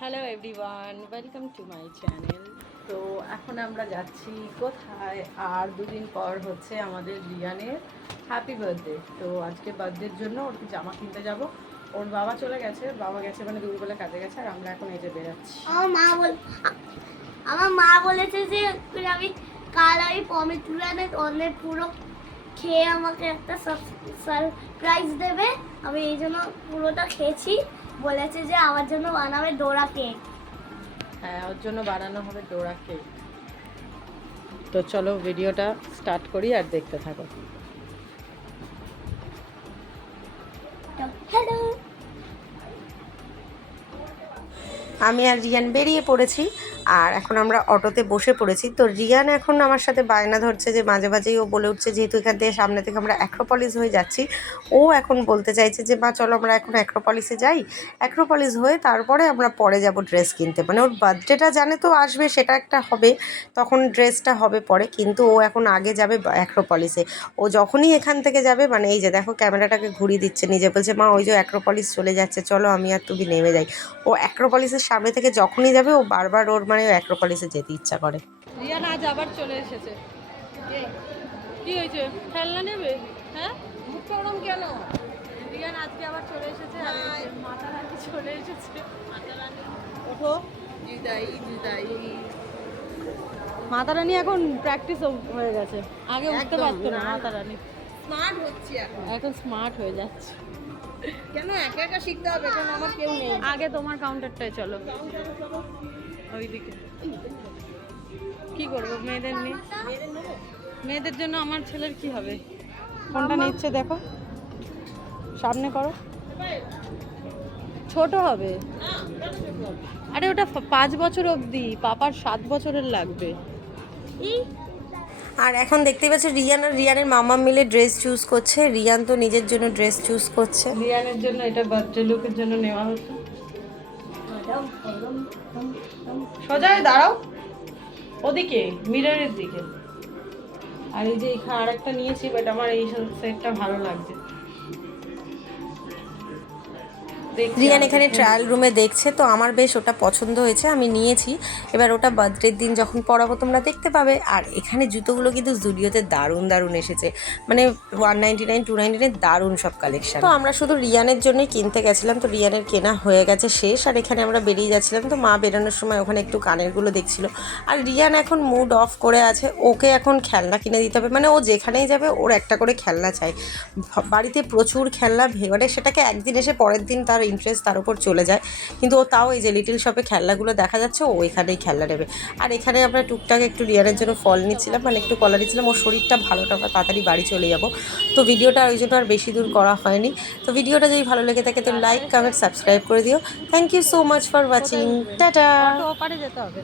Hello everyone welcome to my channel তো এখন আমরা যাচ্ছি কোথায়? আর দুদিন পর হচ্ছে আমাদের রিয়ানের হ্যাপি বার্থডে তো আজকে বার্থডের জন্য ওর জামা কিনতে যাব? ওর বাবা চলে গেছে। বাবা গেছে মানে দুপুরবেলা কাজে গেছে। আর আমরা এখন এই যে বেরাচ্ছি। আমার মা বল আমার মা বলেছে যে আমি কাল আমি পমিট্রানে অনেক পুরো খেয়ে আমাকে একটা সারপ্রাইজ দেবে। আমি এই জন্য পুরোটা খেয়েছি। বলেছে যে আমার জন্য বানাবে ডোরা কেক। হ্যাঁ ওর জন্য বানানো হবে ডোরা কেক। তো চলো ভিডিওটা স্টার্ট করি আর দেখতে থাকো। হ্যালো। আমি আর রিয়ান বেরিয়ে পড়েছি। আর এখন আমরা অটোতে বসে পড়েছি। তো রিয়ান এখন আমার সাথে বায়না ধরছে যে মাঝে মাঝেই ও বলে উঠছে, যেহেতু এখান থেকে সামনে থেকে আমরা অ্যাক্রোপলিস হয়ে যাচ্ছি। ও এখন বলতে চাইছে যে, মা, চলো আমরা এখন অ্যাক্রোপলিসে যাই। অ্যাক্রোপলিস হয়ে তারপরে আমরা পরে যাব ড্রেস কিনতে। মানে ওর বার্থডেটা জানে তো আসবে, সেটা একটা হবে। তখন ড্রেসটা হবে পরে, কিন্তু ও এখন আগে যাবে অ্যাক্রোপলিসে ও যখনই এখান থেকে যাবে মানে এই যে দেখো ক্যামেরাটাকে ঘুরিয়ে দিচ্ছে, নিজে বলছে, মা, ওই যে অ্যাক্রোপলিস চলে যাচ্ছে, চলো আমি আর তুমি নেমে যাই। ও অ্যাক্রোপলিসের সামনে থেকে যখনই যাবে, ও বারবার ওর মানে অ্যাক্রোপলিসে যেতে ইচ্ছা করে। রিয়ান আজ আবার চলে এসেছে। কি? হয়েছে? খেলনা নেবে? হ্যাঁ? মুখ গরম কেন? রিয়ান আজকে আবার চলে এসেছে। মাতা রানী চলে এসেছে। মাতা রানী ওঠো। জুদাই জুদাই। মাতা রানী এখন প্র্যাকটিস হয়ে গেছে। আগে উঠতে পারতো না মাতা রানী স্মার্ট হচ্ছে এখন। এখন স্মার্ট হয়ে যাচ্ছে। কেন একা একা শিখতে হবে? কারণ আমার কেউ নেই। আগে তোমার কাউন্টারটায় চলো। ওইদিকে। কি করব মেয়েদের নিয়ে? মেয়েদের জন্য আমার ছেলের কি হবে? কোনটা নিচ্ছে দেখো? সামনে করো। ছোট হবে। আরে ওটা পাঁচ বছর অবধি পাপার সাত বছরের লাগবে। আর এখন দেখতে পাচ্ছি রিয়ান আর রিয়ানের মামা মিলে ড্রেস চুজ করছে। রিয়ান তো নিজের জন্য ড্রেস চুজ করছে। রিয়ানের জন্য এটা বার্থডে লুকের জন্য নেওয়া হচ্ছে। সোজা দাঁড়াও। ওদিকে মিররের দিকে। আর এই যে এখানে আর একটা নিয়েছি বাট আমার এই সেটটা ভালো লাগছে। রিয়ান এখানে ট্রায়াল রুমে দেখছে তো আমার বেশ ওটা পছন্দ হয়েছে আমি নিয়েছি। এবার ওটা বার্থডের দিন যখন পড়াবো তোমরা দেখতে পাবে। আর এখানে জুতোগুলো কিন্তু জুডিওতে দারুণ দারুণ এসেছে। মানে one ninety nine two ninety nine দারুণ সব কালেকশন তো আমরা শুধু রিয়ানের জন্যই কিনতে গেছিলাম তো রিয়ানের কেনা হয়ে গেছে শেষ। আর এখানে আমরা বেরিয়ে যাচ্ছিলাম তো মা বেরোনোর সময় ওখানে একটু কানেরগুলো দেখছিল। আর রিয়ান এখন মুড অফ করে আছে ওকে এখন খেলনা কিনে দিতে হবে। মানে ও যেখানেই যাবে ওর একটা করে খেলনা চাই। বাড়িতে প্রচুর খেলনা মানে সেটাকে একদিন এসে পরের দিন তার ইন্টারেস্ট তার উপর চলে যায়। কিন্তু ও তাও এই যে লিটিল শপে খেলনাগুলো দেখা যাচ্ছে ও এখানেই খেলনা নেবে। আর এখানে আমরা টুকটাক একটু রিয়ারের জন্য ফল নিচ্ছিলাম মানে একটু কলা নিচ্ছিলাম। ওর শরীরটা ভালোটা আমরা তাড়াতাড়ি বাড়ি চলে যাব। তো ভিডিওটা ওই জন্য আর বেশি দূর করা হয়নি। তো ভিডিওটা যদি ভালো লেগে থাকে তো লাইক কমেন্ট সাবস্ক্রাইব করে দিও। Thank you so much for watching ta-ta! যেতে হবে।